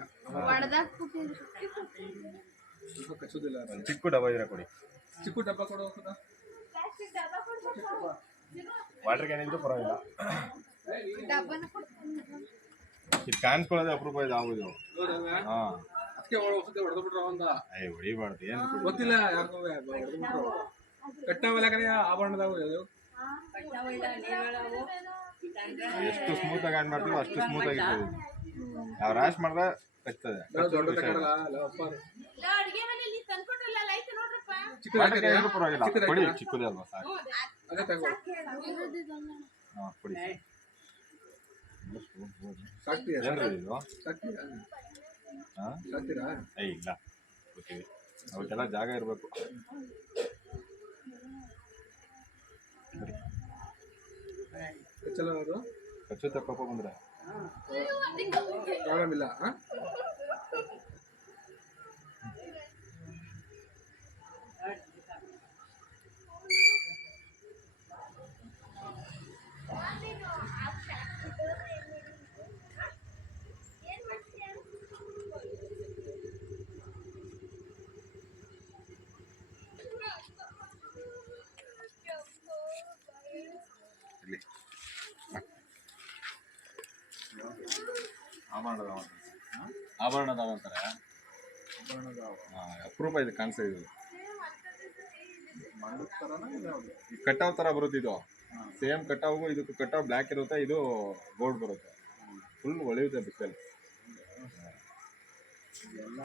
ಇಲ್ಲ. ಸ್ವಲ್ಪ ಕಚ್ಚೋದಿಲ್ಲ ಅದು. ಚಿಕ್ಕ ಡಬ್ಬ ಇದ್ರೆ ಕೊಡಿ. ಚಿಕ್ಕ ಡಬ್ಬ ಕೊಡು ಹೋಗ್ತದಾ? ವಾಟರ್ ಕ್ಯಾನ್ ಇದ್ರೂ ಪರವಾಗಿಲ್ಲ. ಇದು ಕಾಣಿಸ್ಕೊಳ್ಳೋದೇ ಅಪರೂಪ ಇದು. ಆಗೋದು? ಹಾ. ಅದಕ್ಕೆ ಒಂದ ಹೊಡಿಬಾರ್ದು. ಏನು ಗೊತ್ತಿಲ್ಲ ಹೊಡೆದ್ಬಿಟ್ರು. ಕಟ್ಟಾವಲ್ಲ ಇದು. ಎಷ್ಟು ಸ್ಮೂತ್ ಆಗಿ ಆನ್ ಮಾಡ್ತೀವೋ ಅಷ್ಟು ಸ್ಮೂತ್ ಆಗಿ ಯಾವ ಇದು. ನಾವು ರಾಶ್ ಮಾಡಿದ್ರೆ ಚಿಕ್ಕದು ಅಲ್ವಾ ಸಾಕು. ಅದೇ ತಗೋ. ಹಾ ಕೊಡಿ ಸಾಕ್ತೀಯಾ? ಏನ್ರಿ ಇದು? ಸಾಕ್ತೀಯಾ? ಹಾ? ಸಾಕ್ತೀರಾ? ಏ ಇಲ್ಲ. ಅವಕ್ಕೆಲ್ಲ ಜಾಗ ಇರಬೇಕು. ಚಲೋ ಅದು? ಕಚ್ಚುತ್ತೆ ಪಾಪ ಬಂದ್ರೆ. ಪ್ರಾಬ್ಲಮ್ ಇಲ್ಲ ಹಾ ಇಲ್ಲಿ ಆಭರಣದ ಆಭರಣದ ಅಂತಾರೆ ಅಪರೂಪ ಇದು ಕಾಣಿಸ್ತಾ ಇದು. ಕಟಾವ್ ತರ ಬರುತ್ತೆ ಇದು. ಸೇಮ್ ಕಟಾವು ಇದಕ್ಕೆ ಕಟಾವ್ ಬ್ಲ್ಯಾಕ್ ಇರುತ್ತೆ ಇದು ಗೋಲ್ಡ್ ಬರುತ್ತೆ. ಫುಲ್ ಹೊಳೆಯುತ್ತೆ ಬಿಸಿಲಲ್ಲಿ. ಎಲ್ಲ